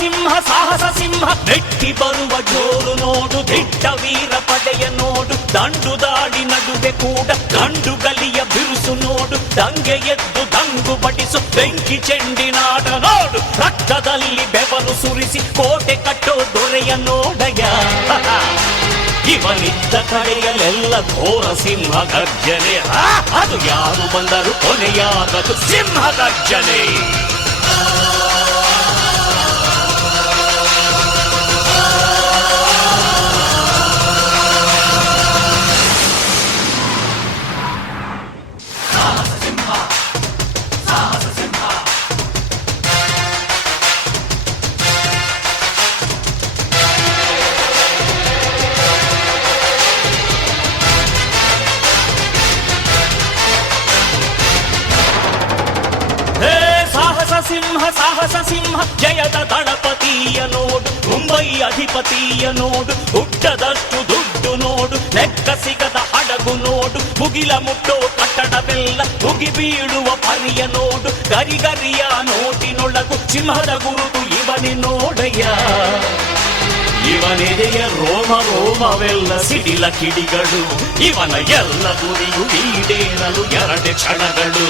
ಸಿಂಹ ಸಾಹಸ ಸಿಂಹ ನೆಟ್ಟಿ ಬರುವ ಜೋರು ನೋಡು, ದಿಟ್ಟ ವೀರ ಪಡೆಯ ನೋಡು, ದಂಡು ದಾಡಿ ನಡುವೆ ಕೂಡ ಗಂಡು ಗಲಿಯ ಬಿರುಸು ನೋಡು, ದಂಗೆ ಎದ್ದು ದಂಗು ಬಡಿಸು ಬೆಂಕಿ ಚೆಂಡಿನಾಟ ನೋಡು, ರಕ್ತದಲ್ಲಿ ಬೆವರು ಸುರಿಸಿ ಕೋಟೆ ಕಟ್ಟೋ ದೊರೆಯ ನೋಡಯ. ಇವನಿದ್ದ ಕಡೆಯಲ್ಲೆಲ್ಲ ಘೋರ ಸಿಂಹ ಗರ್ಜನೆ, ಅದು ಯಾರು ಬಂದರು ಕೊನೆಯಾಗದು ಸಿಂಹ ಗರ್ಜನೆ. ಸಿಂಹ ಸಾಹಸ ಸಿಂಹ ಜಯದ ದಳಪತಿಯ ನೋಡು, ಮುಂಬೈ ಅಧಿಪತಿಯ ನೋಡು, ಹುಟ್ಟದಷ್ಟು ದುಡ್ಡು ನೋಡು, ಲೆಕ್ಕ ಸಿಗದ ಹಡಗು ನೋಡು, ಮುಗಿಲ ಮುಟ್ಟೋ ಕಟ್ಟಡವೆಲ್ಲ ಮುಗಿ ಬೀಳುವ ಪರಿಯ ನೋಡು, ಗರಿಗರಿಯ ನೋಟಿನೊಳಗು ಸಿಂಹದ ಗುರುತು ಇವನೇ ನೋಡಯ್ಯ. ಇವನೆದೆಯ ರೋಮ ರೋಮವೆಲ್ಲ ಸಿಡಿಲ ಕಿಡಿಗಳು, ಇವನ ಎಲ್ಲ ಗುರಿಯು ಈಡೇರಲು 2 ಕ್ಷಣಗಳು.